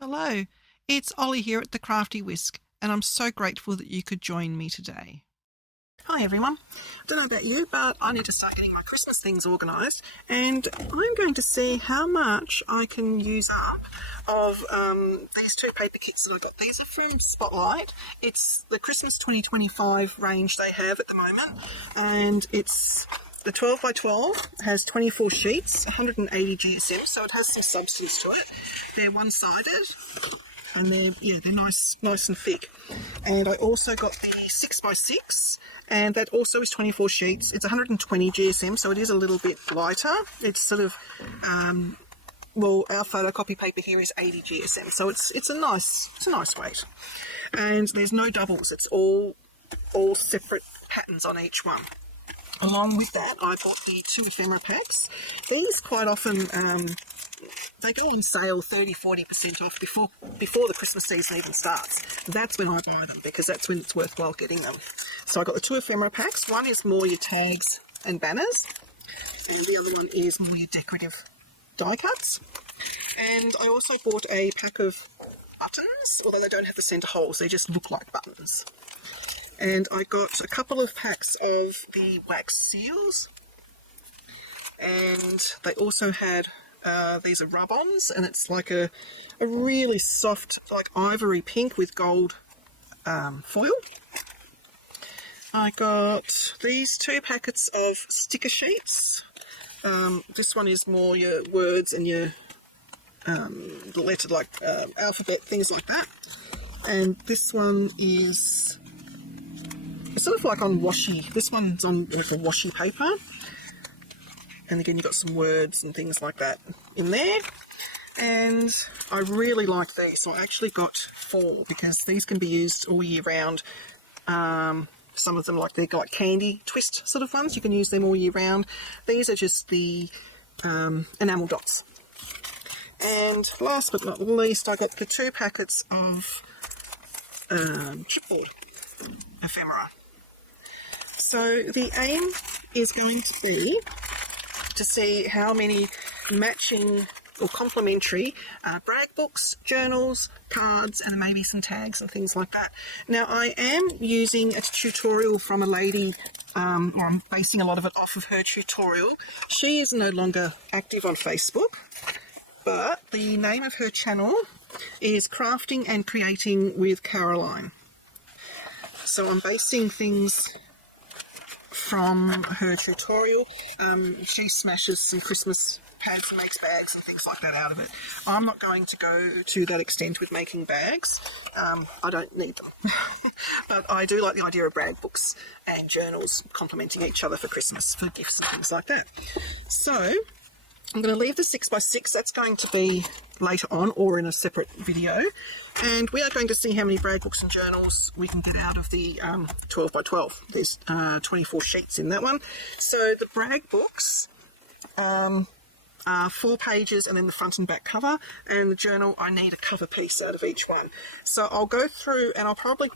Hello, it's Ollie here at the Crafty Whisk, and I'm so grateful that you could join me today. Hi everyone. I don't know about you, but I need to start getting my Christmas things organised, and I'm going to see how much I can use up of these two paper kits that I got. These are from Spotlight. It's the Christmas 2025 range they have at the moment, and it's the 12 by 12, has 24 sheets, 180 GSM, so it has some substance to it. They're one-sided, and they're nice and thick. And I also got the 6 by 6, and that also is 24 sheets. It's 120 GSM, so it is a little bit lighter. It's sort of well, our photocopy paper here is 80 GSM, so it's a nice weight. And there's no doubles. It's all separate patterns on each one. Along with that, I bought the 2 ephemera packs. These quite often they go on sale 30-40% off before the Christmas season even starts. That's when I buy them, because that's when it's worthwhile getting them. So I got the 2 ephemera packs. One is more your tags and banners, and the other one is more your decorative die cuts. And I also bought a pack of buttons, although they don't have the centre holes, they just look like buttons. And I got a couple of packs of the wax seals, and they also had these are rub-ons, and it's like a really soft, like ivory pink with gold foil. I got these 2 packets of sticker sheets. This one is more your words and your the letter, like alphabet, things like that. And this one is, it's sort of like on washi. This one's on like a washi paper. And again, you've got some words and things like that in there. And I really like these, so I actually got 4, because these can be used all year round. Some of them, like they're like candy twist sort of ones, you can use them all year round. These are just the enamel dots. And last but not least, I got the 2 packets of chipboard ephemera. So the aim is going to be to see how many matching or complementary brag books, journals, cards, and maybe some tags and things like that. Now, I am using a tutorial from a lady, or I'm basing a lot of it off of her tutorial. She is no longer active on Facebook, but the name of her channel is Crafting and Creating with Caroline. So I'm basing things from her tutorial. She smashes some Christmas pads and makes bags and things like that out of it. I'm not going to go to that extent with making bags. I don't need them. But I do like the idea of brag books and journals complementing each other for Christmas, for gifts and things like that. So I'm going to leave the 6 by 6. That's going to be later on or in a separate video. And we are going to see how many brag books and journals we can get out of the 12 by 12. There's 24 sheets in that one. So the brag books are 4 pages and then the front and back cover. And the journal, I need a cover piece out of each one. So I'll go through and I'll probably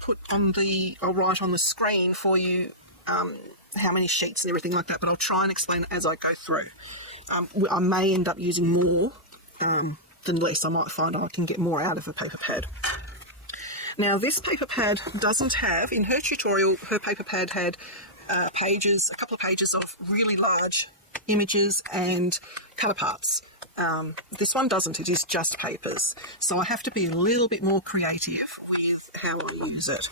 I'll write on the screen for you how many sheets and everything like that. But I'll try and explain it as I go through. I may end up using more than less. I might find I can get more out of a paper pad. Now, this paper pad doesn't have, in her tutorial, her paper pad had a couple of pages of really large images and colour parts. This one doesn't, it is just papers. So I have to be a little bit more creative with how I use it.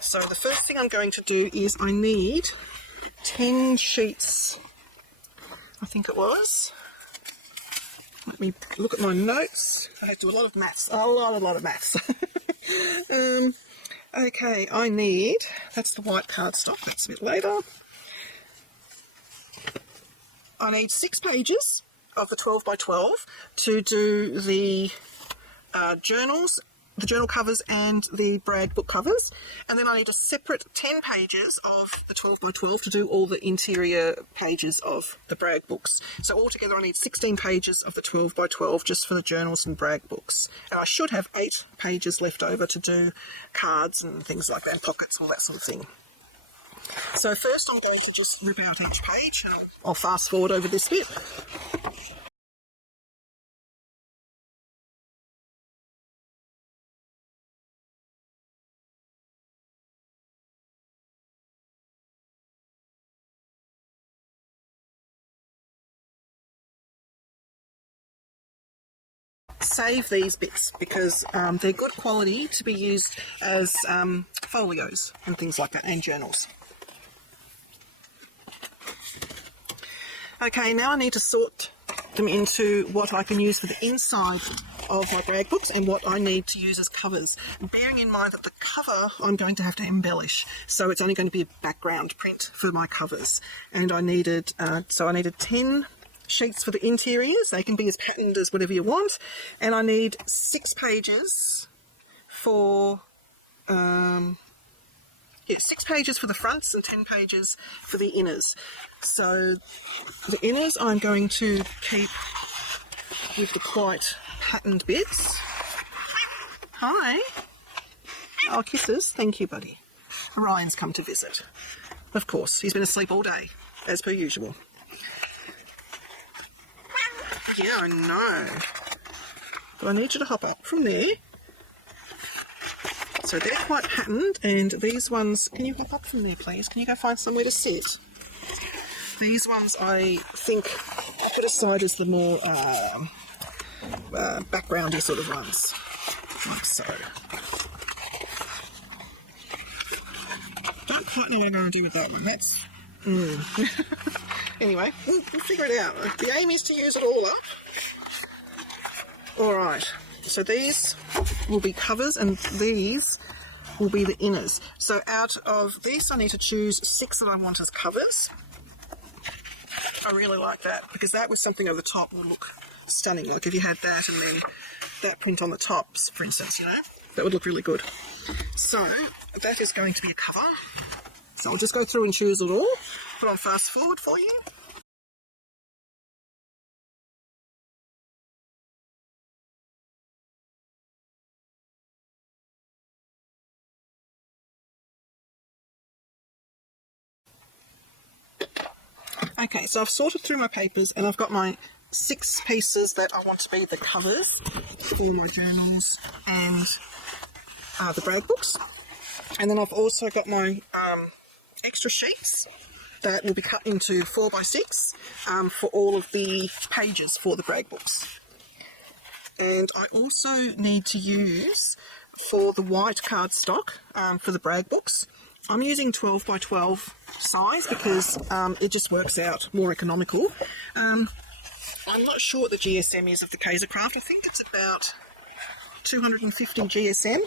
So the first thing I'm going to do is I need 10 sheets, I think it was. Let me look at my notes. I had to do a lot of maths. A lot of maths. Okay, I need, that's the white cardstock, that's a bit later. I need 6 pages of the 12 by 12 to do the journals, the journal covers and the brag book covers, and then I need a separate 10 pages of the 12 by 12 to do all the interior pages of the brag books. So altogether I need 16 pages of the 12 by 12 just for the journals and brag books. And I should have 8 pages left over to do cards and things like that, and pockets, all that sort of thing. So first I'm going to just rip out each page, and I'll fast forward over this bit. save these bits because they're good quality to be used as folios and things like that, and journals. Okay, now I need to sort them into what I can use for the inside of my brag books and what I need to use as covers. Bearing in mind that the cover I'm going to have to embellish, so it's only going to be a background print for my covers. And I needed 10 sheets for the interiors. They can be as patterned as whatever you want. And I need 6 pages for 6 pages for the fronts and 10 pages for the inners. So the inners I'm going to keep with the quite patterned bits. Hi. Oh, kisses. Thank you, buddy. Orion's come to visit. Of course, he's been asleep all day, as per usual. Yeah, I know. But I need you to hop up from there. So they're quite patterned, and these ones, can you hop up from there, please? Can you go find somewhere to sit? These ones I think I put aside as the more backgroundy sort of ones, like so. Don't quite know what I'm going to do with that one. That's anyway, we'll figure it out. The aim is to use it all up. All right. So these will be covers, and these will be the inners. So out of these, I need to choose 6 that I want as covers. I really like that because that with something over the top would look stunning. Like if you had that and then that print on the tops, for instance, you know, that would look really good. So that is going to be a cover. So I'll just go through and choose it all. Put on fast forward for you. Okay, so I've sorted through my papers and I've got my 6 pieces that I want to be the covers for my journals and the brag books. And then I've also got my extra sheets that will be cut into 4x6 for all of the pages for the brag books. And I also need to use, for the white cardstock for the brag books, I'm using 12 by 12 size because it just works out more economical. I'm not sure what the GSM is of the Kaisercraft. I think it's about 250 GSM,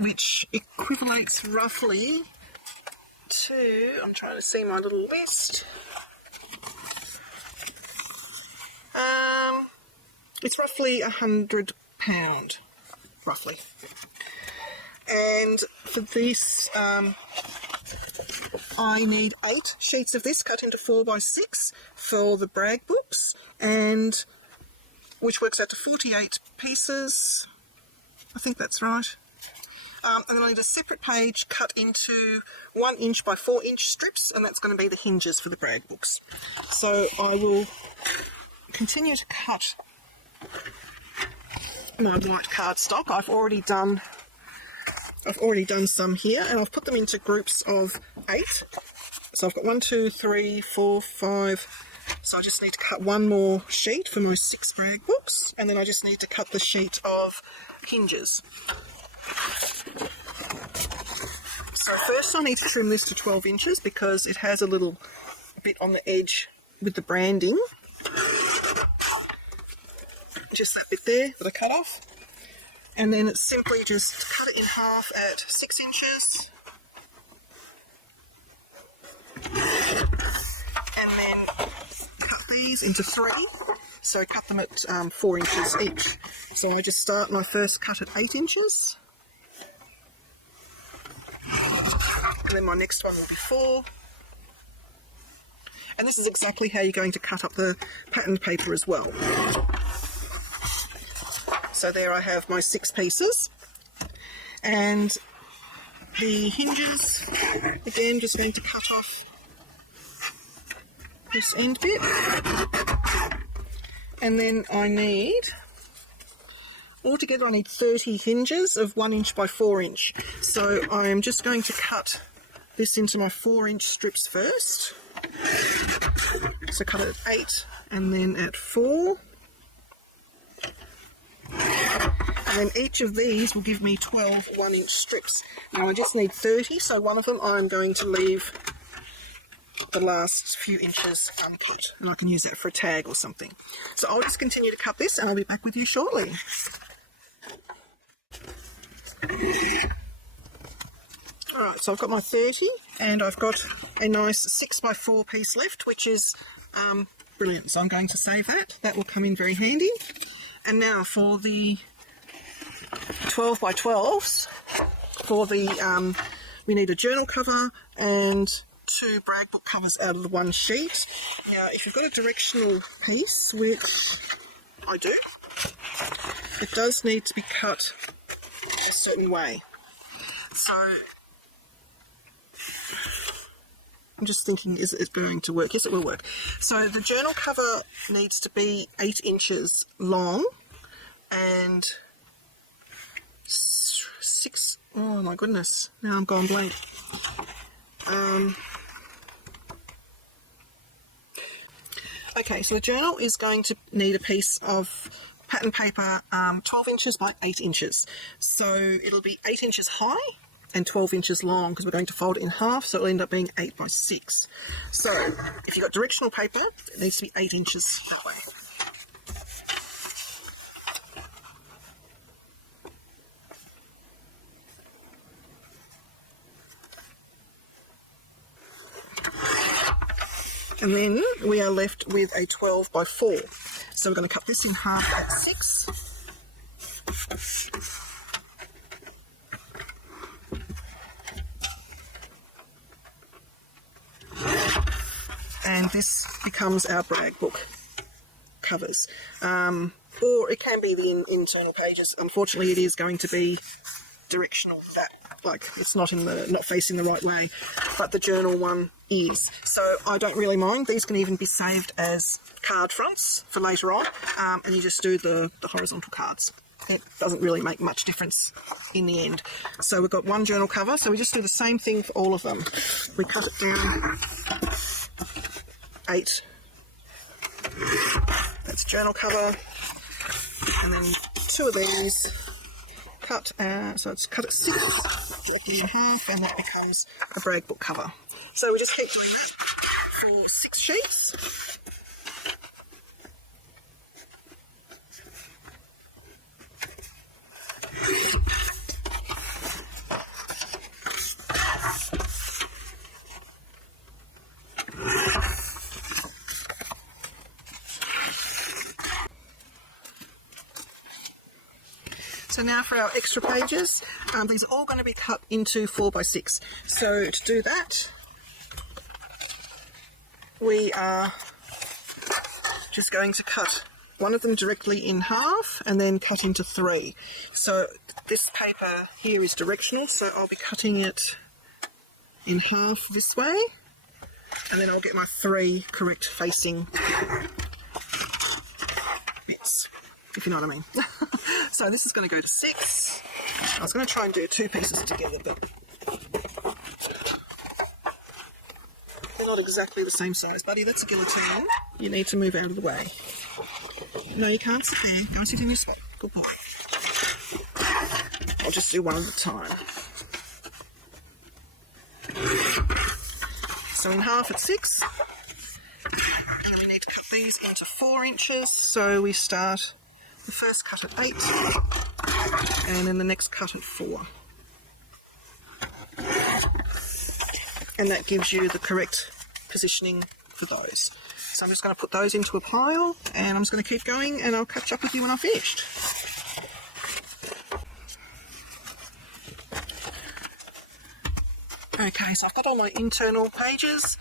which equivalates roughly to, I'm trying to see my little list. It's roughly £100, roughly. And for this, I need 8 sheets of this cut into 4x6 for the brag books, and which works out to 48 pieces. I think that's right. And then I need a separate page cut into 1 inch by 4 inch strips, and that's going to be the hinges for the brag books. So I will continue to cut my white cardstock. I've already done some here, and I've put them into groups of 8. So I've got 1, 2, 3, 4, 5. So I just need to cut 1 more sheet for my 6 brag books, and then I just need to cut the sheet of hinges. So first I need to trim this to 12 inches because it has a little bit on the edge with the branding. Just that bit there that I cut off. And then it's simply just cut it in half at 6 inches. And then cut these into 3. So cut them at 4 inches each. So I just start my first cut at 8 inches. And then my next one will be 4. And this is exactly how you're going to cut up the patterned paper as well. So there I have my 6 pieces, and the hinges, again, just going to cut off this end bit, and then I need, altogether I need 30 hinges of 1 inch by 4 inch. So I am just going to cut this into my 4 inch strips first. So cut it at 8 and then at 4. And then each of these will give me 12 1-inch strips. Now I just need 30, so one of them I'm going to leave the last few inches uncut, and I can use that for a tag or something. So I'll just continue to cut this and I'll be back with you shortly. Alright, so I've got my 30 and I've got a nice 6x4 piece left, which is brilliant. So I'm going to save that. That will come in very handy. And now for the 12x12s, for the we need a journal cover and 2 brag book covers out of the one sheet. Now if you've got a directional piece, which I do, it does need to be cut a certain way. So I'm just thinking, is it going to work? Yes, it will work. So the journal cover needs to be 8 inches long and 6, oh my goodness, now I'm gone blank. Okay, so the journal is going to need a piece of pattern paper 12 inches by 8 inches. So it'll be 8 inches high and 12 inches long because we're going to fold it in half, so it'll end up being 8 by 6. So if you've got directional paper, it needs to be 8 inches that way. And then we are left with a 12 by 4. So we're going to cut this in half at 6. And this becomes our brag book covers. Or it can be the internal pages. Unfortunately, it is going to be directional, that like it's not facing the right way, but the journal one is. So I don't really mind. These can even be saved as card fronts for later on, and you just do the horizontal cards. It doesn't really make much difference in the end. So we've got one journal cover, so we just do the same thing for all of them. We cut it down 8. That's journal cover, and then 2 of these cut, so it's cut at 6, directly in half, and that becomes a brag book cover. So we just keep doing that for 6 sheets. So now for our extra pages, these are all going to be cut into 4 by 6. So to do that, we are just going to cut one of them directly in half and then cut into 3. So this paper here is directional, so I'll be cutting it in half this way, and then I'll get my 3 correct facing bits, if you know what I mean. So this is going to go to 6. I was going to try and do 2 pieces together, but they're not exactly the same size. Buddy, that's a guillotine. You need to move out of the way. No, you can't sit there. Go and sit in your spot. Good boy. I'll just do one at a time. So in half at 6. We need to cut these into 4 inches. So we start the first cut at 8, and then the next cut at 4. And that gives you the correct positioning for those. So I'm just going to put those into a pile, and I'm just going to keep going, and I'll catch up with you when I've finished. Okay, so I've got all my internal pages.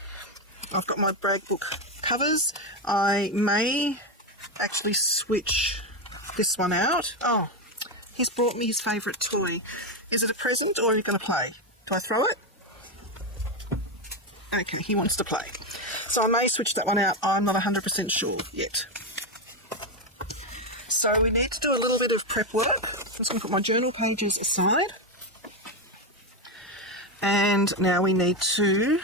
I've got my brag book covers. I may actually switch this one out. Oh, he's brought me his favourite toy. Is it a present or are you going to play? Do I throw it? Okay, he wants to play. So I may switch that one out. I'm not 100% sure yet. So we need to do a little bit of prep work. I'm just going to put my journal pages aside. And now we need to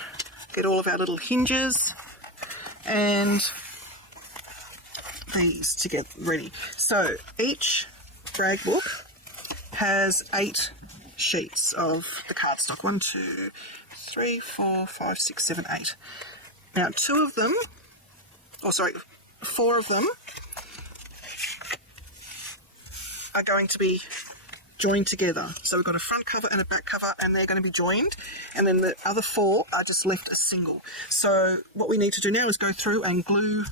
get all of our little hinges and these to get ready. So each brag book has 8 sheets of the cardstock. 1, 2, 3, 4, 5, 6, 7, 8. Now 4 of them are going to be joined together. So we've got a front cover and a back cover, and they're going to be joined, and then the other 4 are just left as single. So what we need to do now is go through and glue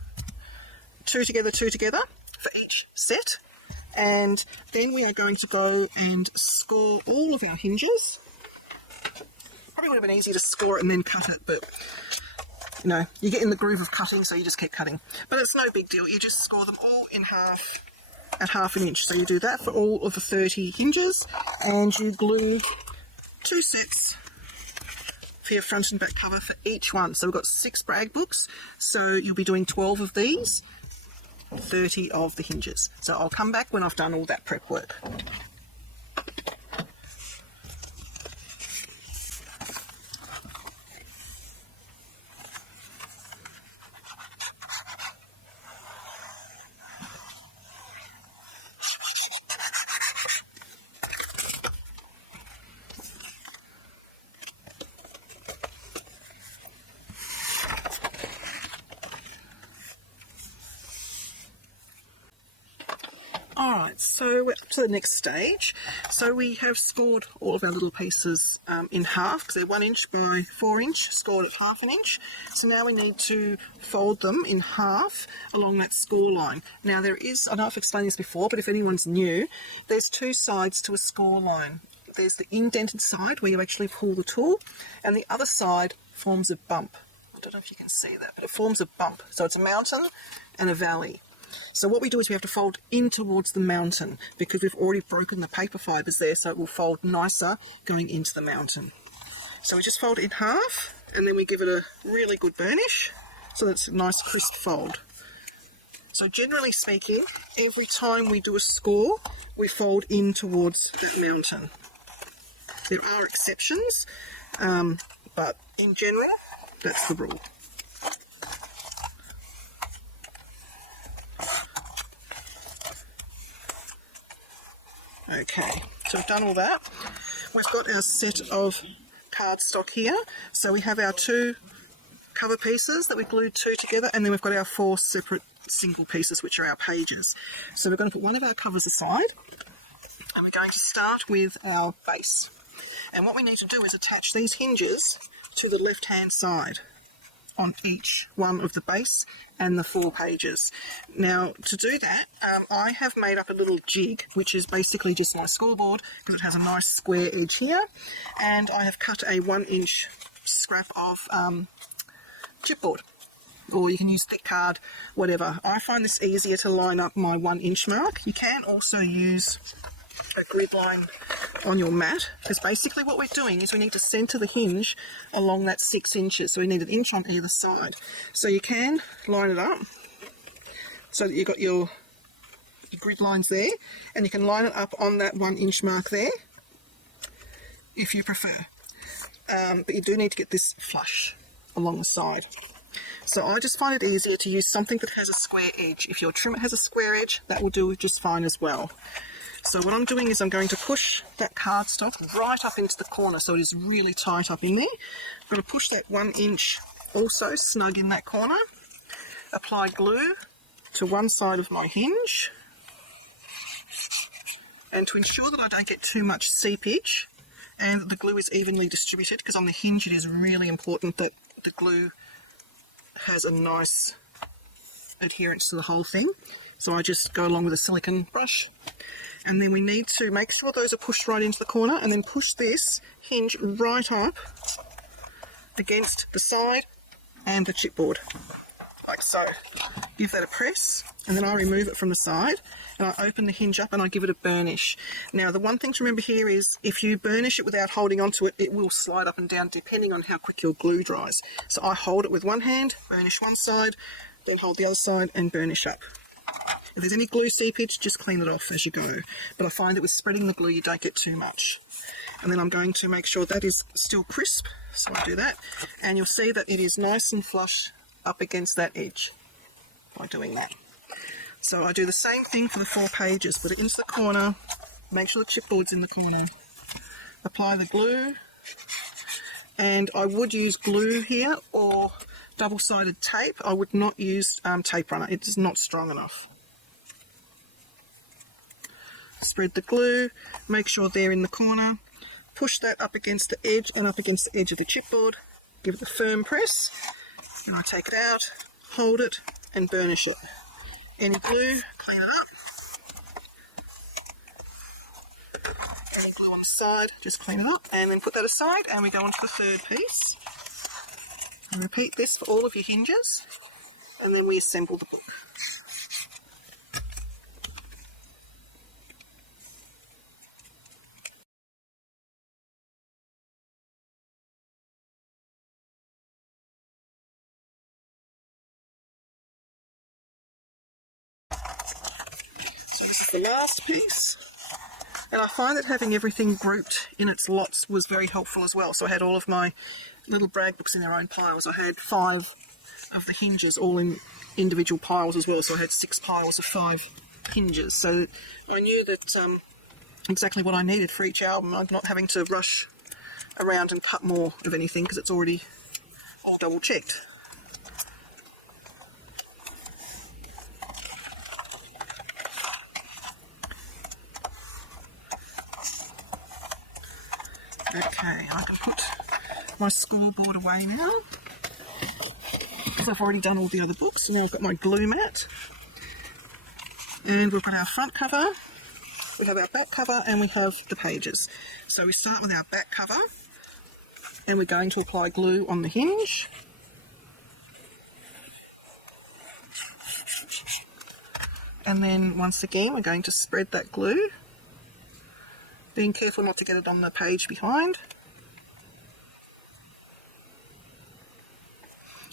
2 together for each set, and then we are going to go and score all of our hinges. Probably would have been easier to score it and then cut it, but you know, you get in the groove of cutting, so you just keep cutting. But it's no big deal, you just score them all in half at 1/2 inch. So you do that for all of the 30 hinges, and you glue 2 sets for your front and back cover for each one. So we've got 6 brag books, so you'll be doing 12 of these, 30 of the hinges. So I'll come back when I've done all that prep work. Alright, so we're up to the next stage. So we have scored all of our little pieces in half, because they're 1 inch by 4 inch, scored at 1/2 inch. So now we need to fold them in half along that score line. Now there is, I know I've explained this before, but if anyone's new, there's 2 sides to a score line. There's the indented side where you actually pull the tool, and the other side forms a bump. I don't know if you can see that, but it forms a bump. So it's a mountain and a valley. So what we do is we have to fold in towards the mountain, because we've already broken the paper fibres there, so it will fold nicer going into the mountain. So we just fold it in half, and then we give it a really good burnish, so that it's a nice crisp fold. So generally speaking, every time we do a score, we fold in towards that mountain. There are exceptions, but in general, that's the rule. Okay, so we've done all that. We've got our set of cardstock here. So we have our 2 cover pieces that we glued 2 together, and then we've got our 4 separate single pieces, which are our pages. So we're going to put one of our covers aside, and we're going to start with our base. And what we need to do is attach these hinges to the left-hand side on each one of the base and the 4 pages. Now, to do that, I have made up a little jig, which is basically just my scoreboard, because it has a nice square edge here, and I have cut a 1 inch scrap of chipboard, or you can use thick card, whatever. I find this easier to line up my 1 inch mark. You can also use a grid line on your mat, because basically what we're doing is we need to centre the hinge along that 6 inches, so we need 1 inch on either side. So you can line it up so that you've got your grid lines there, and you can line it up on that 1 inch mark there if you prefer, but you do need to get this flush along the side. So I just find it easier to use something that has a square edge. If your trimmer has a square edge, that will do just fine as well. So what I'm doing is I'm going to push that cardstock right up into the corner, so it is really tight up in there. I'm going to push that 1 inch also snug in that corner. Apply glue to one side of my hinge. And to ensure that I don't get too much seepage and that the glue is evenly distributed, because on the hinge it is really important that the glue has a nice adherence to the whole thing. So I just go along with a silicone brush. And then we need to make sure those are pushed right into the corner, and then push this hinge right up against the side and the chipboard, like so. Give that a press, and then I remove it from the side, and I open the hinge up and I give it a burnish. Now the one thing to remember here is if you burnish it without holding onto it, it will slide up and down depending on how quick your glue dries. So I hold it with one hand, burnish one side, then hold the other side and burnish up. If there's any glue seepage, just clean it off as you go. But I find that with spreading the glue, you don't get too much. And then I'm going to make sure that is still crisp, so I do that. And you'll see that it is nice and flush up against that edge by doing that. So I do the same thing for the 4 pages. Put it into the corner, Make sure the chipboard's in the corner. Apply the glue, and I would use glue here or double-sided tape. I would not use tape runner, it is not strong enough. Spread the glue, make sure they're in the corner, push that up against the edge and up against the edge of the chipboard, give it a firm press, and I take it out, hold it and burnish it. Any glue, clean it up. Any glue on the side, just clean it up, and then put that aside, and we go on to the third piece. And repeat this for all of your hinges, and then we assemble the book. So this is the last piece, and I find that having everything grouped in its lots was very helpful as well. So I had all of my little brag books in their own piles. I had 5 of the hinges all in individual piles as well, so I had 6 piles of 5 hinges. So I knew that exactly what I needed for each album. I'm not having to rush around and cut more of anything because it's already all double checked. Okay, I can put my scoreboard away now because I've already done all the other books. So now I've got my glue mat, and we've got our front cover, we have our back cover, and we have the pages. So we start with our back cover, and we're going to apply glue on the hinge. And then once again we're going to spread that glue, being careful not to get it on the page behind.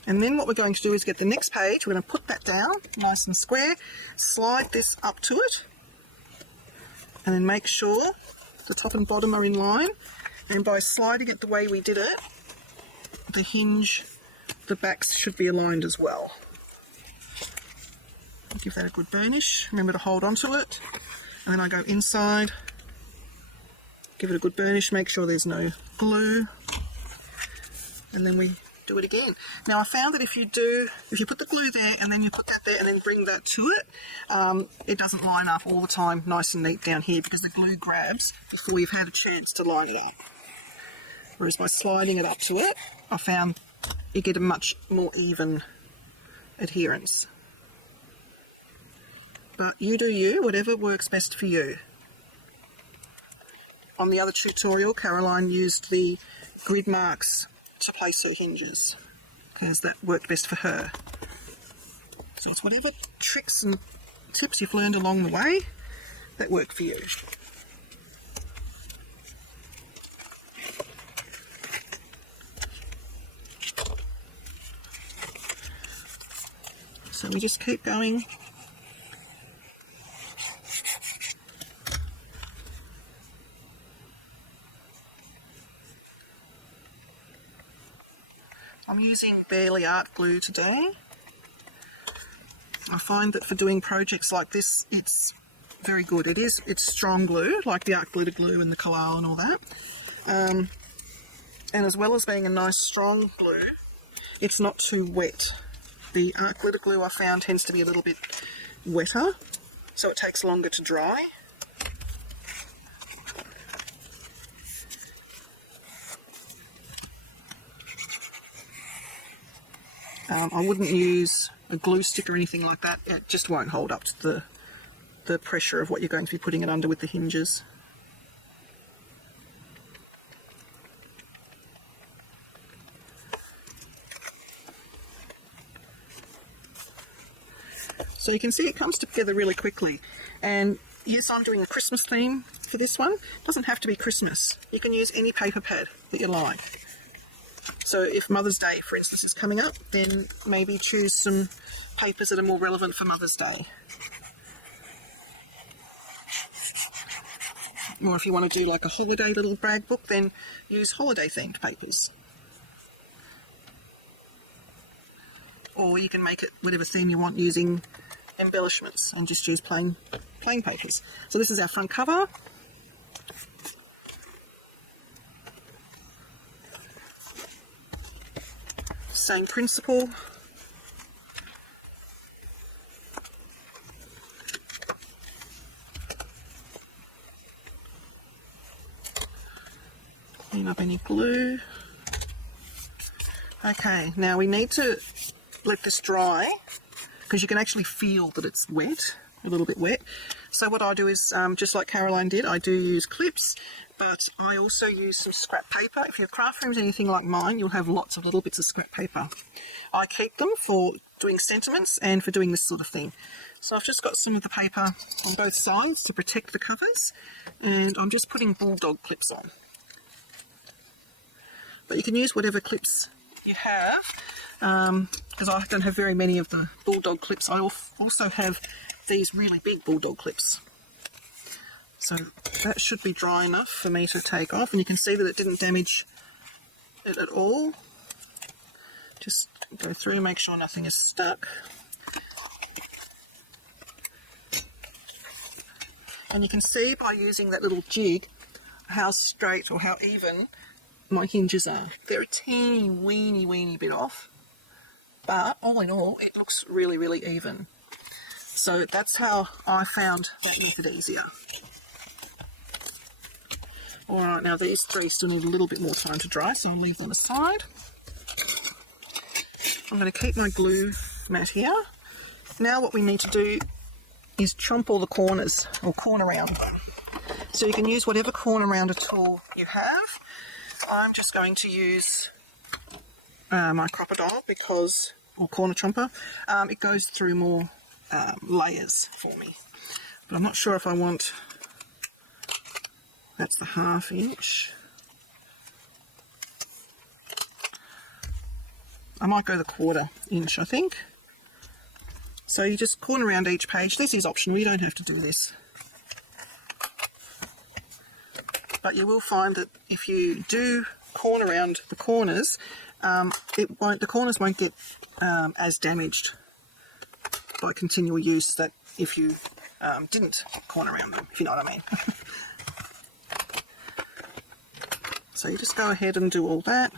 And then what we're going to do is get the next page, we're going to put that down nice and square, slide this up to it, and then make sure the top and bottom are in line. And by sliding it the way we did it, the hinge, the backs should be aligned as well. Give that a good burnish, remember to hold on to it, and then I go inside, give it a good burnish, make sure there's no glue, and then we do it again. Now I found that if you put the glue there and then you put that there and then bring that to it, it doesn't line up all the time nice and neat down here because the glue grabs before you've had a chance to line it up. Whereas by sliding it up to it, I found you get a much more even adherence. But you do you, whatever works best for you. On the other tutorial, Caroline used the grid marks to place her hinges because that worked best for her. So it's whatever tricks and tips you've learned along the way that work for you. So we just keep going. I'm using Barely Art glue today. I find that for doing projects like this, it's very good. It's strong glue, like the art glitter glue and the Collal and all that. And as well as being a nice strong glue, it's not too wet. The art glitter glue I found tends to be a little bit wetter, so it takes longer to dry. I wouldn't use a glue stick or anything like that. It just won't hold up to the pressure of what you're going to be putting it under with the hinges. So you can see it comes together really quickly. And yes, I'm doing a Christmas theme for this one. It doesn't have to be Christmas. You can use any paper pad that you like. So if Mother's Day, for instance, is coming up, then maybe choose some papers that are more relevant for Mother's Day. Or if you want to do like a holiday little brag book, then use holiday themed papers. Or you can make it whatever theme you want using embellishments and just use plain papers. So this is our front cover, same principle. Clean up any glue. Okay, now we need to let this dry because you can actually feel that it's wet, a little bit wet. So what I do is, just like Caroline did, I do use clips, but I also use some scrap paper. If your craft room is anything like mine, you'll have lots of little bits of scrap paper. I keep them for doing sentiments and for doing this sort of thing. So I've just got some of the paper on both sides to protect the covers, and I'm just putting bulldog clips on. But you can use whatever clips you have, because I don't have very many of the bulldog clips. I also have these really big bulldog clips. So that should be dry enough for me to take off, and you can see that it didn't damage it at all. Just go through, make sure nothing is stuck. And you can see by using that little jig how straight or how even my hinges are. They're a teeny weeny bit off, but all in all it looks really, really even. So that's how I found that method easier. Alright, now these three still need a little bit more time to dry, so I'll leave them aside. I'm going to keep my glue mat here. Now what we need to do is chomp all the corners, or corner round. So you can use whatever corner rounder tool you have. I'm just going to use my crocodile because, or corner chomper, it goes through more layers for me. But I'm not sure if I want, that's the 1/2 inch. I might go the 1/4 inch, I think. So you just corner around each page. This is optional, you don't have to do this. But you will find that if you do corner around the corners, the corners won't get as damaged by continual use that if you didn't corner around them, if you know what I mean. So you just go ahead and do all that.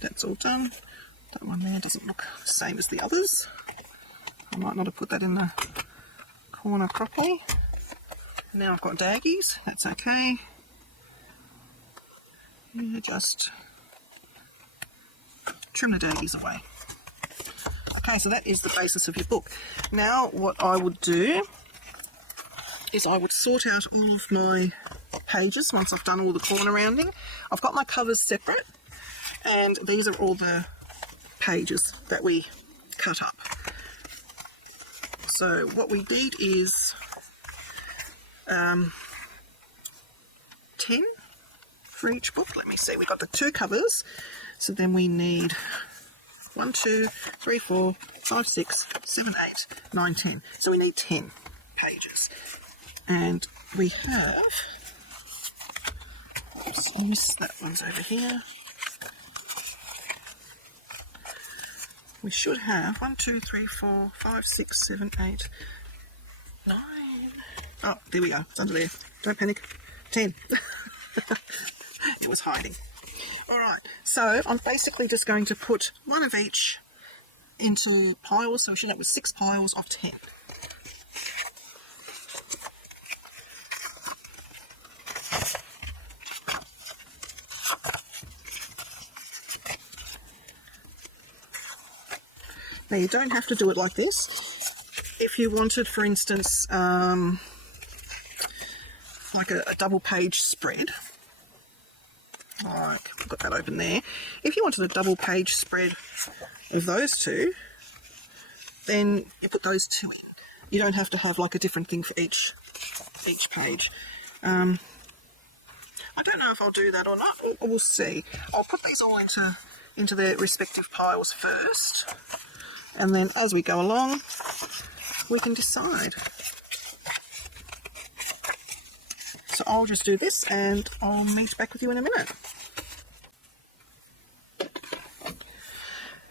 That's all done. That one there doesn't look the same as the others. I might not have put that in the corner properly. Now I've got daggies, that's okay. Yeah, just trim the daggies away. Okay, so that is the basis of your book. Now what I would do is I would sort out all of my pages once I've done all the corner rounding. I've got my covers separate, and these are all the pages that we cut up. So what we need is 10 for each book. Let me see, we've got the 2 covers, so then we need 1, 2, 3, 4, 5, 6, 7, 8, 9, 10. So we need 10 pages. And we have, oops, I missed that one's over here. We should have 1, 2, 3, 4, 5, 6, 7, 8, 9. Oh, there we go. It's under there. Don't panic. 10. It was hiding. Alright, so I'm basically just going to put one of each into piles. So we should end up with 6 piles of 10. Now you don't have to do it like this. If you wanted, for instance, like a double page spread, like I've got that open there. If you wanted a double page spread of those 2, then you put those 2 in. You don't have to have like a different thing for each page. I don't know if I'll do that or not. We'll see. I'll put these all into their respective piles first, and then as we go along we can decide. So I'll just do this and I'll meet back with you in a minute.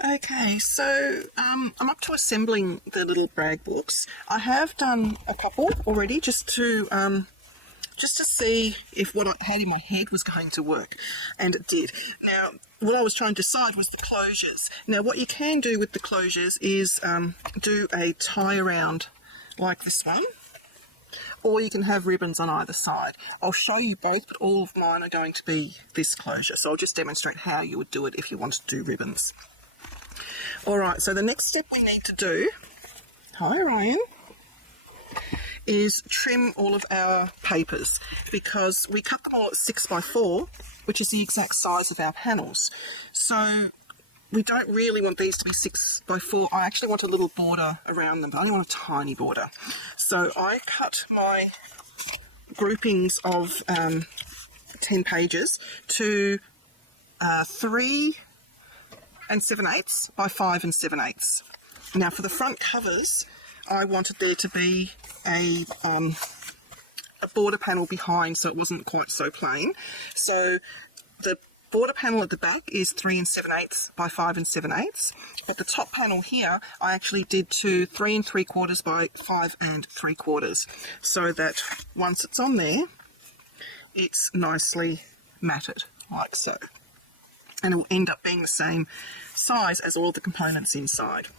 Okay, so I'm up to assembling the little brag books. I have done a couple already just to just to see if what I had in my head was going to work, and it did. Now, what I was trying to decide was the closures. Now, what you can do with the closures is do a tie around like this one, or you can have ribbons on either side. I'll show you both, but all of mine are going to be this closure, so I'll just demonstrate how you would do it if you want to do ribbons. Alright, so the next step we need to do, hi Ryan, is trim all of our papers, because we cut them all at 6x4, which is the exact size of our panels. So we don't really want these to be 6x4. I actually want a little border around them, but I only want a tiny border. So I cut my groupings of 10 pages to 3 7/8 by 5 7/8. Now for the front covers, I wanted there to be a border panel behind, so it wasn't quite so plain. So the border panel at the back is 3 7/8 by 5 7/8. But the top panel here, I actually did to 3 3/4 by 5 3/4, so that once it's on there, it's nicely matted, like so. And it will end up being the same size as all the components inside.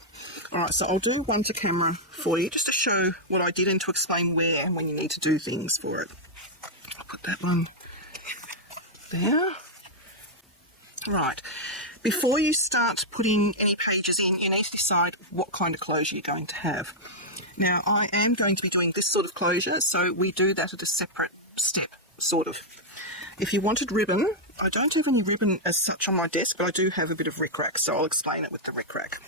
Alright, so I'll do one to camera for you, just to show what I did and to explain where and when you need to do things for it. I'll put that one there. Right, before you start putting any pages in, you need to decide what kind of closure you're going to have. Now, I am going to be doing this sort of closure, so we do that at a separate step, sort of. If you wanted ribbon, I don't have any ribbon as such on my desk, but I do have a bit of rickrack, so I'll explain it with the rickrack.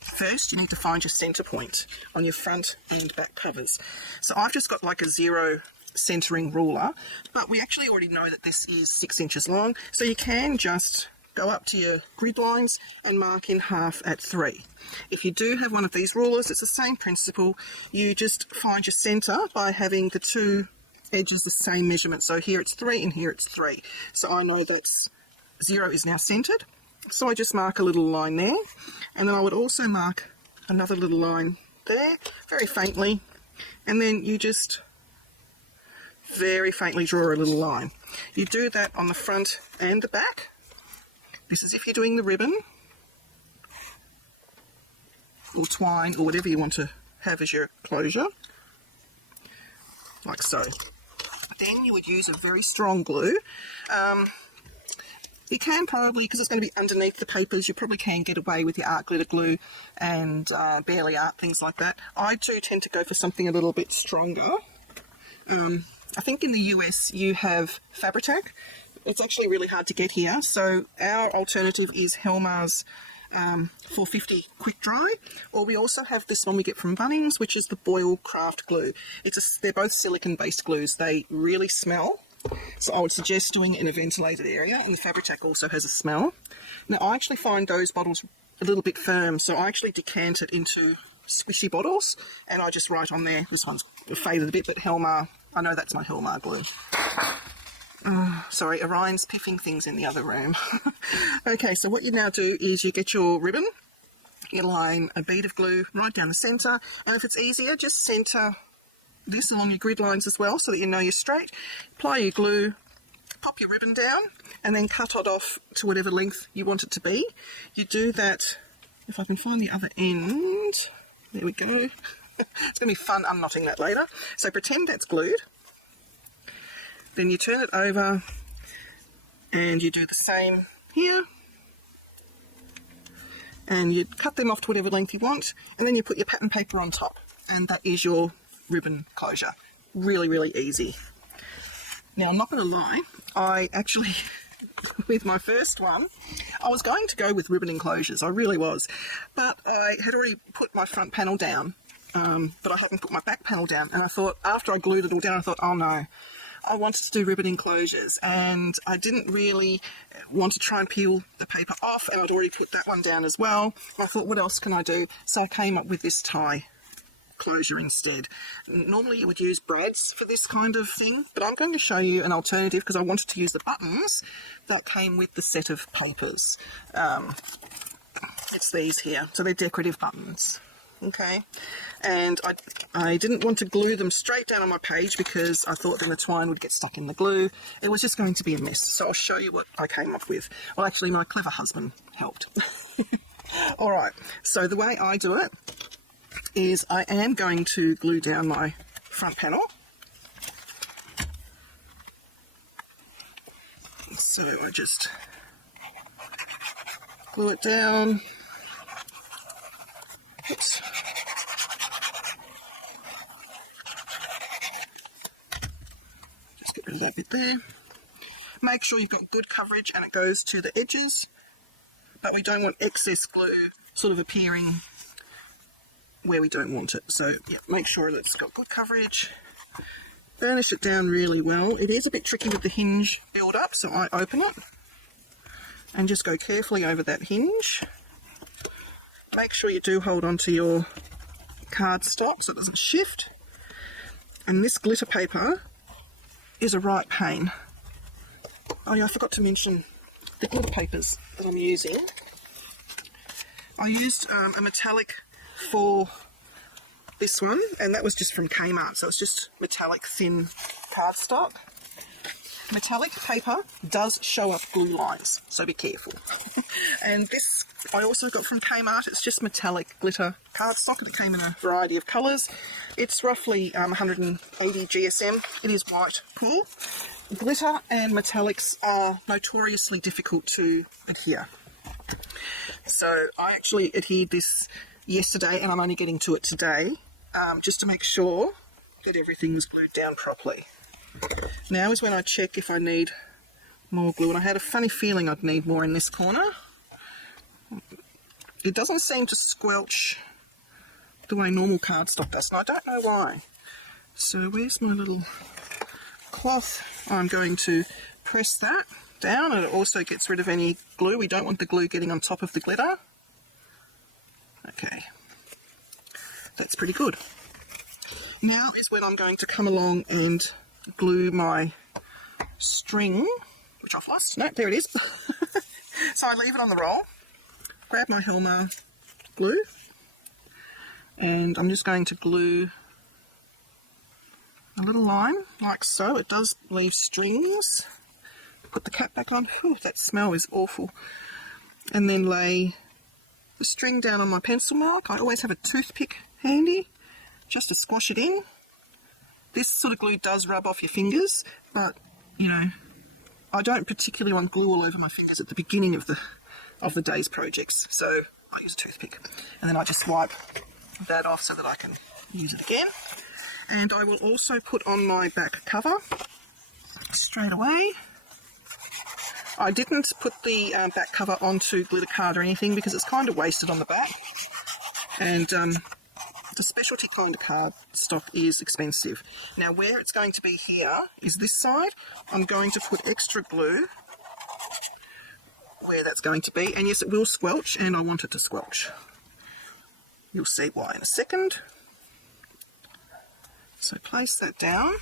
First, you need to find your centre point on your front and back covers. So I've just got like a 0 centering ruler, but we actually already know that this is 6 inches long, so you can just go up to your grid lines and mark in half at 3. If you do have one of these rulers, it's the same principle. You just find your centre by having the two edges the same measurement. So here it's 3 and here it's 3. So I know that's 0 is now centred. So I just mark a little line there, and then I would also mark another little line there, very faintly, and then you just very faintly draw a little line. You do that on the front and the back. This is if you're doing the ribbon, or twine, or whatever you want to have as your closure, like so. Then you would use a very strong glue. You can probably, because it's going to be underneath the papers, you probably can get away with your art glitter glue and barely art, things like that. I do tend to go for something a little bit stronger. I think in the US you have Fabri-Tac. It's actually really hard to get here, so our alternative is Helmar's 450 quick dry, or we also have this one we get from Bunnings, which is the Boyle Craft Glue. They're both silicone based glues. They really smell, so I would suggest doing it in a ventilated area, and the Fabri-Tac also has a smell. Now I actually find those bottles a little bit firm, so I actually decant it into squishy bottles, and I just write on there, this one's faded a bit, but Helmar, I know that's my Helmar glue. Sorry, Orion's piffing things in the other room. Okay, so what you now do is you get your ribbon, you line a bead of glue right down the centre, and if it's easier, just centre this along your grid lines as well, so that you know you're straight. Apply your glue, pop your ribbon down, and then cut it off to whatever length you want it to be. You do that, if I can find the other end, there we go. It's going to be fun unknotting that later. So pretend that's glued. Then you turn it over and you do the same here, and you cut them off to whatever length you want, and then you put your pattern paper on top, and that is your ribbon closure. Really, really easy. Now, I'm not going to lie, I actually, with my first one, I was going to go with ribbon enclosures, I really was, but I had already put my front panel down, but I hadn't put my back panel down, and I thought, after I glued it all down, I thought, oh no, I wanted to do ribbon enclosures, and I didn't really want to try and peel the paper off, and I'd already put that one down as well. I thought, what else can I do? So I came up with this tie closure instead. Normally you would use brads for this kind of thing, but I'm going to show you an alternative because I wanted to use the buttons that came with the set of papers. It's these here, so they're decorative buttons. okay? And I didn't want to glue them straight down on my page because I thought then the twine would get stuck in the glue. It was just going to be a mess. So I'll show you what I came up with. Well, actually, my clever husband helped. All right, so the way I do it is I am going to glue down my front panel. So I just glue it down. Oops. Just get rid of that bit there. Make sure you've got good coverage and it goes to the edges, but we don't want excess glue sort of appearing where we don't want it. So yeah, make sure that it's got good coverage. Burnish it down really well. It is a bit tricky with the hinge build up, so I open it and just go carefully over that hinge. Make sure you do hold on to your cardstock so it doesn't shift. And this glitter paper is a right pain. Oh yeah, I forgot to mention the glitter papers that I'm using. I used a metallic for this one, and that was just from Kmart, so it's just metallic thin cardstock. Metallic paper does show up glue lines, so be careful. And this I also got from Kmart. It's just metallic glitter cardstock, and it came in a variety of colours. It's roughly 180 GSM. It is white cool. Glitter and metallics are notoriously difficult to adhere. So I actually adhered this yesterday, and I'm only getting to it today, just to make sure that everything's glued down properly. Now is when I check if I need more glue, and I had a funny feeling I'd need more in this corner. It doesn't seem to squelch the way normal cardstock does, and I don't know why. So where's my little cloth? I'm going to press that down, and it also gets rid of any glue. We don't want the glue getting on top of the glitter. Okay, that's pretty good. Now is when I'm going to come along and glue my string, which I've lost. No, there it is. So I leave it on the roll, grab my Helmer glue, and I'm just going to glue a little line like so. It does leave strings. Put the cap back on. Whew, that smell is awful. And then lay the string down on my pencil mark. I always have a toothpick handy just to squash it in. This sort of glue does rub off your fingers, but you know, I don't particularly want glue all over my fingers at the beginning of the day's projects, so I use a toothpick, and then I just wipe that off so that I can use it again. And I will also put on my back cover straight away. I didn't put the back cover onto glitter card or anything because it's kind of wasted on the back, and the specialty kind of cardstock is expensive. Now where it's going to be here is this side. I'm going to put extra glue where that's going to be, and yes, it will squelch, and I want it to squelch. You'll see why in a second. So place that down.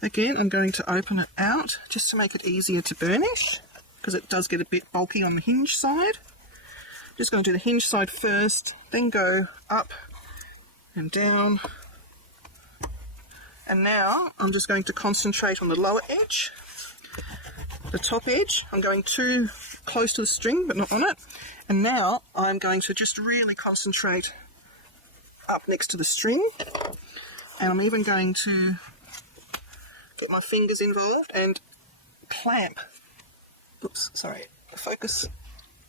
Again, I'm going to open it out just to make it easier to burnish, because it does get a bit bulky on the hinge side. Just going to do the hinge side first, then go up and down. And now I'm just going to concentrate on the lower edge. The top edge, I'm going too close to the string but not on it. And now I'm going to just really concentrate up next to the string. And I'm even going to get my fingers involved and clamp, oops, sorry, focus,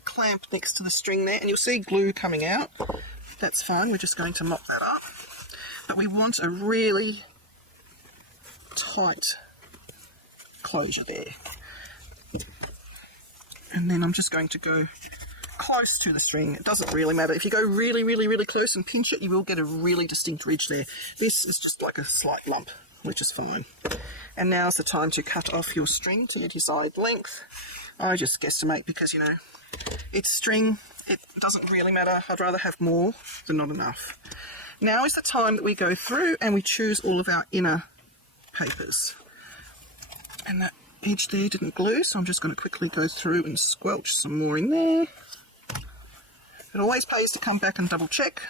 clamp next to the string there, and you'll see glue coming out. That's fine, we're just going to mop that up. But we want a really tight closure there. And then I'm just going to go close to the string. It doesn't really matter. If you go really, really, really close and pinch it, you will get a really distinct ridge there. This is just like a slight lump, which is fine. And now's the time to cut off your string to your desired length. I just guesstimate because, you know, it's string. It doesn't really matter. I'd rather have more than not enough. Now is the time that we go through and we choose all of our inner papers. And that edge there didn't glue, so I'm just going to quickly go through and squelch some more in there. It always pays to come back and double check.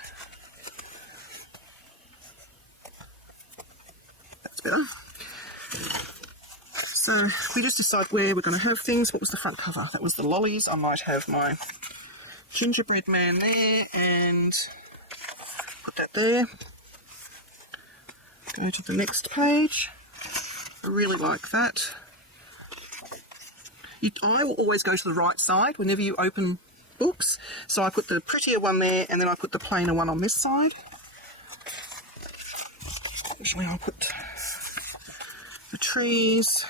That's better. So we just decide where we're going to have things. What was the front cover? That was the lollies. I might have my gingerbread man there and put that there. Go to the next page. I really like that. I will always go to the right side whenever you open books. So I put the prettier one there and then I put the plainer one on this side. Usually I'll put the trees,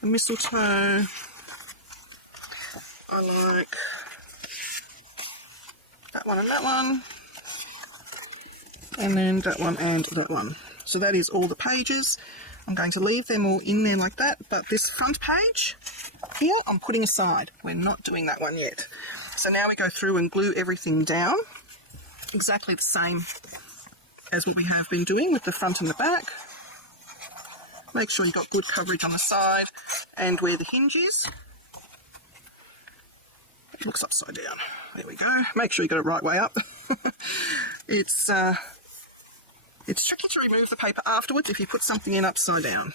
the mistletoe. I like that one and that one. And then that one and that one. So that is all the pages. I'm going to leave them all in there like that, but this front page here I'm putting aside. We're not doing that one yet. So now we go through and glue everything down, exactly the same as what we have been doing with the front and the back. Make sure you've got good coverage on the side and where the hinge is. It looks upside down. There we go. Make sure you got it right way up. It's tricky to remove the paper afterwards if you put something in upside down.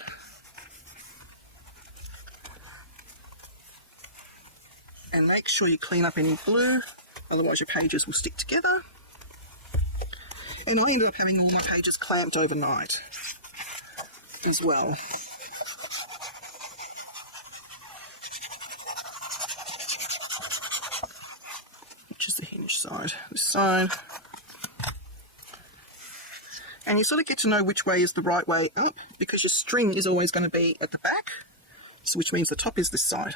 And make sure you clean up any glue, otherwise your pages will stick together. And I ended up having all my pages clamped overnight as well. Which is the hinge side, this side. And you sort of get to know which way is the right way up, because your string is always going to be at the back, so which means the top is this side.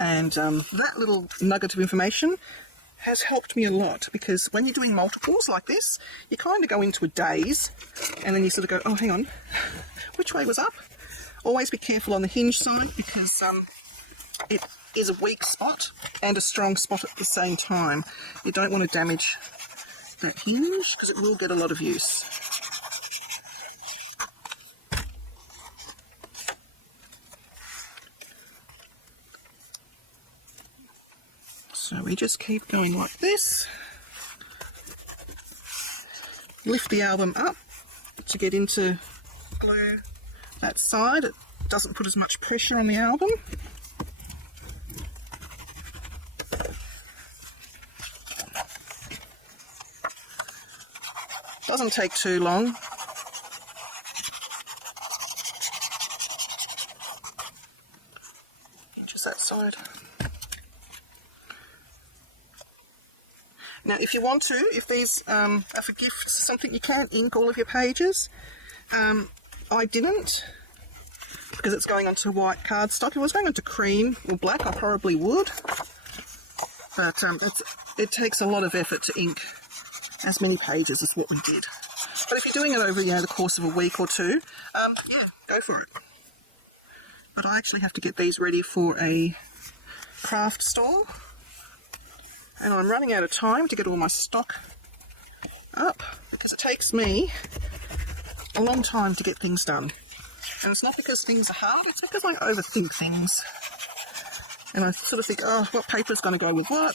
And that little nugget of information has helped me a lot, because when you're doing multiples like this, you kind of go into a daze, and then you sort of go, oh, hang on, which way was up? Always be careful on the hinge side, because it is a weak spot and a strong spot at the same time. You don't want to damage that hinge, because it will get a lot of use. So we just keep going like this. Lift the album up to get into glue that side. It doesn't put as much pressure on the album. Doesn't take too long. Just that side. Now, if you want to, if these are for gifts, something you can't ink all of your pages, I didn't, because it's going onto white cardstock. If it was going onto cream or black, I probably would, but it takes a lot of effort to ink as many pages as what we did. But if you're doing it over, the course of a week or two, yeah, go for it. But I actually have to get these ready for a craft store, and I'm running out of time to get all my stock up, because it takes me a long time to get things done. And it's not because things are hard, it's because I overthink things. And I sort of think, oh, what paper's going to go with what?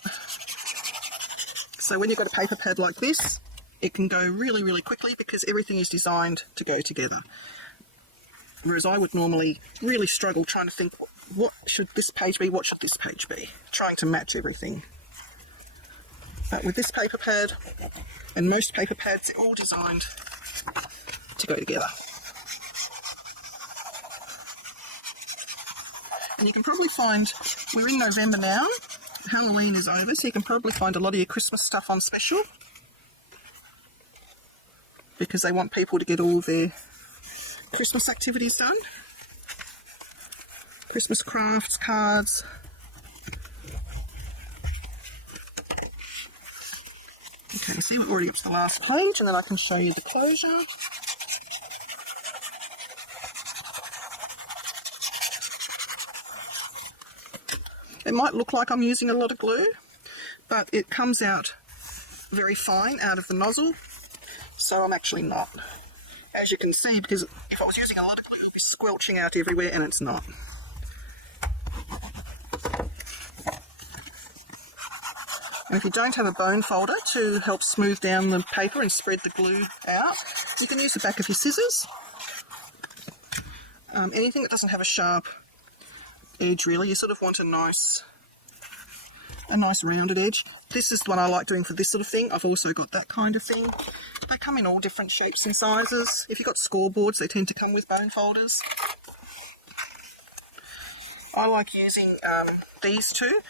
So when you've got a paper pad like this, it can go really, really quickly, because everything is designed to go together. Whereas I would normally really struggle trying to think, what should this page be, what should this page be? Trying to match everything. But with this paper pad, and most paper pads, they're all designed to go together. And you can probably find, we're in November now, Halloween is over, so you can probably find a lot of your Christmas stuff on special, because they want people to get all their Christmas activities done. Christmas crafts, cards. Okay, see, we're already up to the last page, and then I can show you the closure. It might look like I'm using a lot of glue, but it comes out very fine out of the nozzle, so I'm actually not. As you can see, because if I was using a lot of glue, it would be squelching out everywhere, and it's not. And if you don't have a bone folder to help smooth down the paper and spread the glue out, you can use the back of your scissors. Anything that doesn't have a sharp edge, really, you sort of want a nice rounded edge. This is what I like doing for this sort of thing. I've also got that kind of thing. They come in all different shapes and sizes. If you've got scoreboards, they tend to come with bone folders. I like using these two.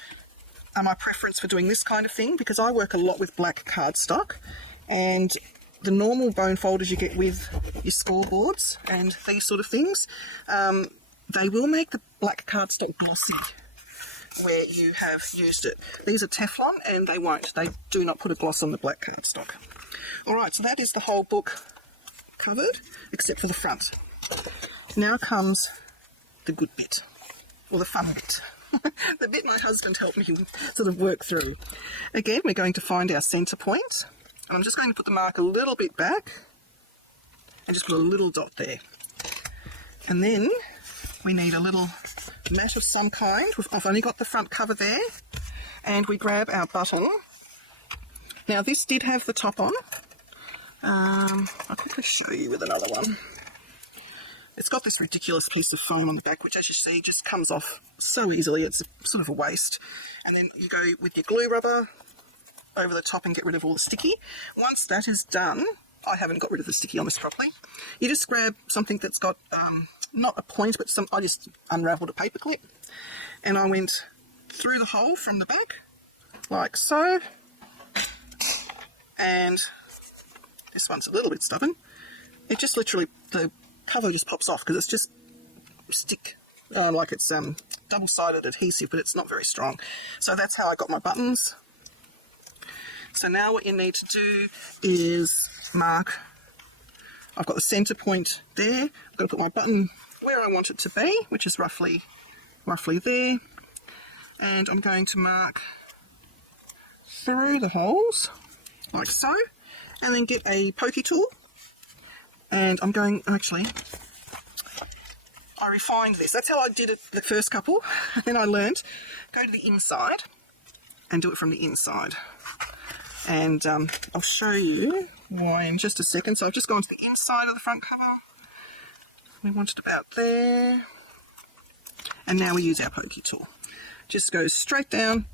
Are my preference for doing this kind of thing because I work a lot with black cardstock, and the normal bone folders you get with your scoreboards and these sort of things, they will make the black cardstock glossy where you have used it. These are Teflon and they won't. They do not put a gloss on the black cardstock. Alright, so that is the whole book covered except for the front. Now comes the good bit, or the fun bit. The bit my husband helped me sort of work through. Again, we're going to find our centre point, and I'm just going to put the mark a little bit back and just put a little dot there. And then we need a little mat of some kind. I've only got the front cover there, and we grab our button. Now this did have the top on. I'll quickly show you with another one. It's got this ridiculous piece of foam on the back, which as you see just comes off so easily. It's sort of a waste. And then you go with your glue rubber over the top and get rid of all the sticky. Once that is done, I haven't got rid of the sticky on this properly. You just grab something that's got not a point, but I just unravelled a paper clip, and I went through the hole from the back like so. And this one's a little bit stubborn. It just literally, the cover just pops off because it's just like it's double-sided adhesive, but it's not very strong. So that's how I got my buttons. So now what you need to do is mark. I've got the centre point there. I'm going to put my button where I want it to be, which is roughly there. And I'm going to mark through the holes like so, and then get a pokey tool. And I'm going, actually, I refined this. That's how I did it the first couple. Then I learned, go to the inside and do it from the inside. And I'll show you why in just a second. So I've just gone to the inside of the front cover. We want it about there. And now we use our pokey tool. Just goes straight down.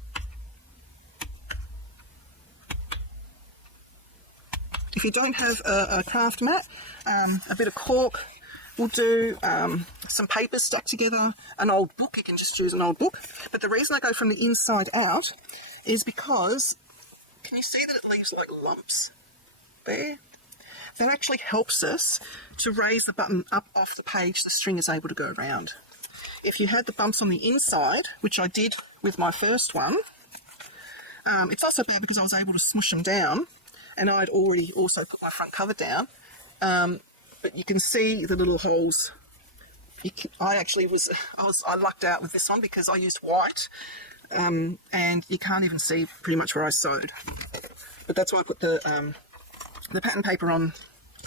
If you don't have a craft mat, a bit of cork will do, some papers stuck together, an old book, you can just use an old book. But the reason I go from the inside out is because, can you see that it leaves like lumps there? That actually helps us to raise the button up off the page, the string is able to go around. If you had the bumps on the inside, which I did with my first one, it's not so bad because I was able to smush them down, and I'd already also put my front cover down. But you can see the little holes. I lucked out with this one because I used white, and you can't even see pretty much where I sewed. But that's why I put the pattern paper on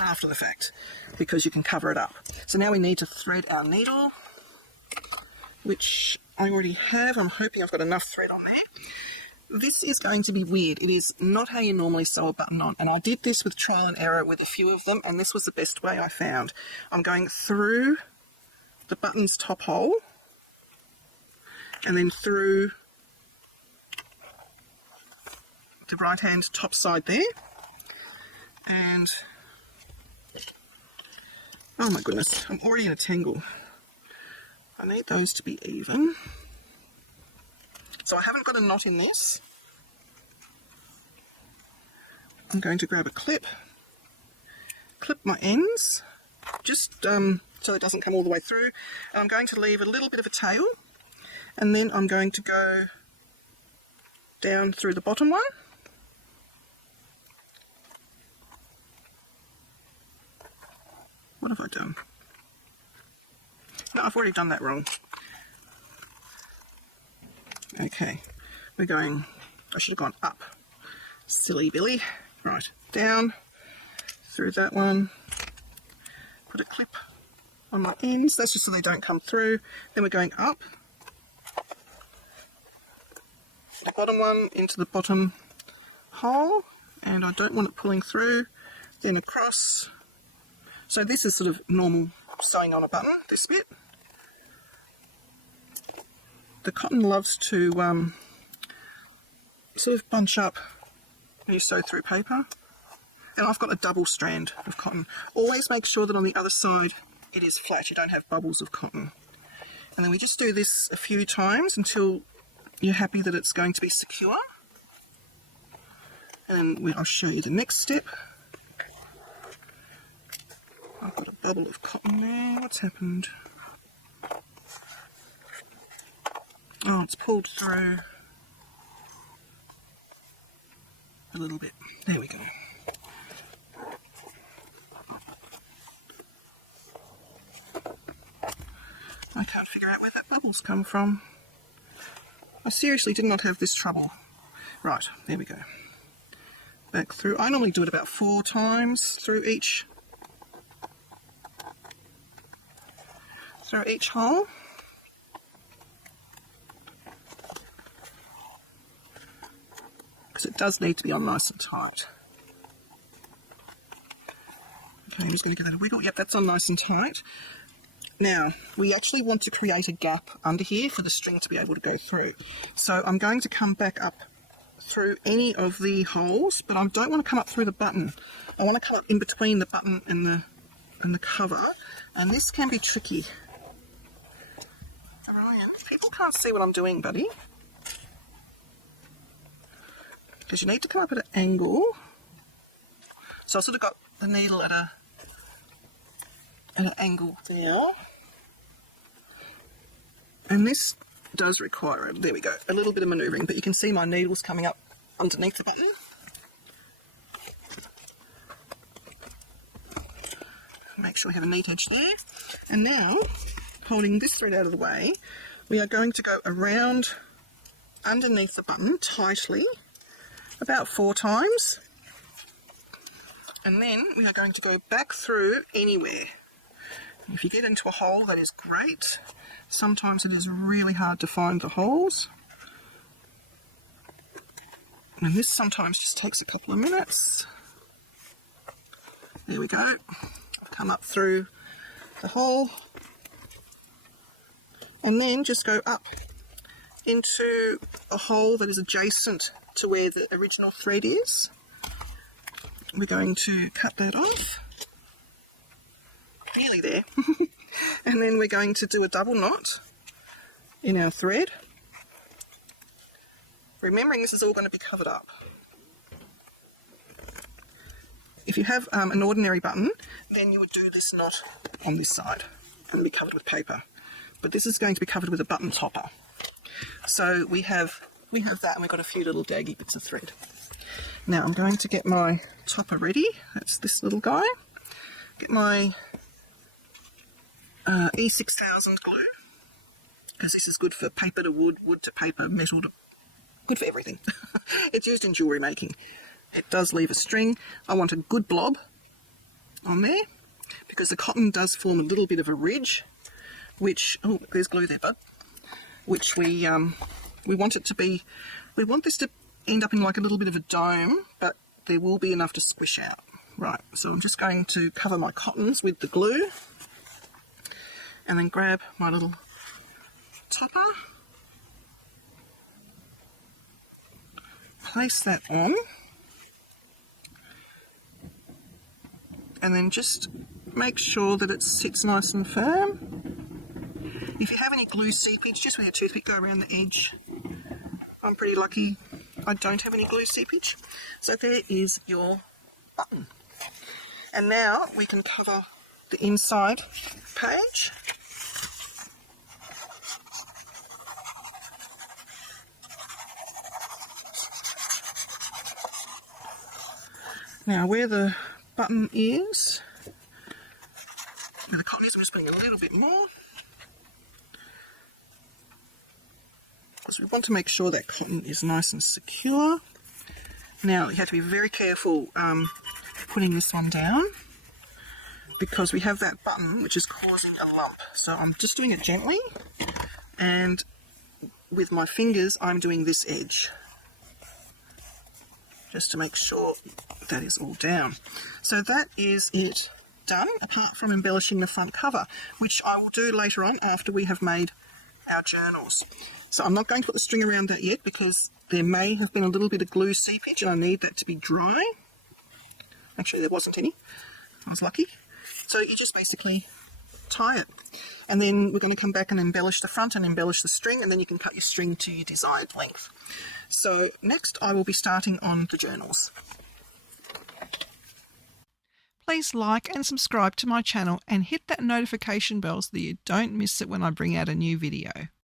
after the fact, because you can cover it up. So now we need to thread our needle, which I already have. I'm hoping I've got enough thread on there. This is going to be weird. It is not how you normally sew a button on, and I did this with trial and error with a few of them, and this was the best way I found. I'm going through the button's top hole and then through the right hand top side there, and oh my goodness, I'm already in a tangle. I need those to be even. So I haven't got a knot in this. I'm going to grab a clip my ends, just so it doesn't come all the way through. And I'm going to leave a little bit of a tail, and then I'm going to go down through the bottom one. What have I done? No, I've already done that wrong. Okay, we're going, I should have gone up. Silly Billy. Right, down, through that one. Put a clip on my ends, that's just so they don't come through. Then we're going up. The bottom one into the bottom hole, and I don't want it pulling through, then across. So this is sort of normal sewing on a button, this bit. The cotton loves to sort of bunch up when you sew through paper. And I've got a double strand of cotton. Always make sure that on the other side it is flat, you don't have bubbles of cotton. And then we just do this a few times until you're happy that it's going to be secure. And then I'll show you the next step. I've got a bubble of cotton there. What's happened? Oh, it's pulled through a little bit. There we go. I can't figure out where that bubble's come from. I seriously did not have this trouble. Right, there we go. Back through. I normally do it about 4 times through each hole. Because it does need to be on nice and tight. Okay, I'm just going to give that a wiggle. Yep, that's on nice and tight. Now, we actually want to create a gap under here for the string to be able to go through. So I'm going to come back up through any of the holes, but I don't want to come up through the button. I want to come up in between the button and the cover, and this can be tricky. Ryan, people can't see what I'm doing, buddy. Because you need to come up at an angle. So I've sort of got the needle at an angle there. And this does require, there we go, a little bit of manoeuvring, but you can see my needle's coming up underneath the button. Make sure we have a neat edge there. And now, holding this thread out of the way, we are going to go around underneath the button tightly, about 4 times. And then we are going to go back through anywhere. If you get into a hole, that is great. Sometimes it is really hard to find the holes. And this sometimes just takes a couple of minutes. There we go. I've come up through the hole. And then just go up into a hole that is adjacent to where the original thread is. We're going to cut that off. Nearly there. And then we're going to do a double knot in our thread. Remembering this is all going to be covered up. If you have an ordinary button, then you would do this knot on this side and be covered with paper. But this is going to be covered with a button topper. So we have that, and we've got a few little daggy bits of thread. Now I'm going to get my topper ready. That's this little guy. Get my E6000 glue, because this is good for paper to wood, wood to paper, metal to... good for everything. It's used in jewellery making. It does leave a string. I want a good blob on there, because the cotton does form a little bit of a ridge, which... oh, there's glue there, bud. Which we want it to be... we want this to end up in like a little bit of a dome, but there will be enough to squish out. Right, so I'm just going to cover my cottons with the glue, and then grab my little topper, place that on, and then just make sure that it sits nice and firm. If you have any glue seepage, just with your toothpick go around the edge. I'm pretty lucky I don't have any glue seepage. So there is your button. And now we can cover the inside page. Now where the button is, where the cotton is, I'm just putting a little bit more, because we want to make sure that cotton is nice and secure. Now you have to be very careful putting this one down, because we have that button which is causing a lump. So I'm just doing it gently, and with my fingers I'm doing this edge. just to make sure that is all down. So that is it done, apart from embellishing the front cover, which I will do later on after we have made our journals. So I'm not going to put the string around that yet because there may have been a little bit of glue seepage and I need that to be dry. Actually, there wasn't any. I was lucky. So you just basically tie it. And then we're going to come back and embellish the front and embellish the string, and then you can cut your string to your desired length. So next I will be starting on the journals. Please like and subscribe to my channel and hit that notification bell so that you don't miss it when I bring out a new video.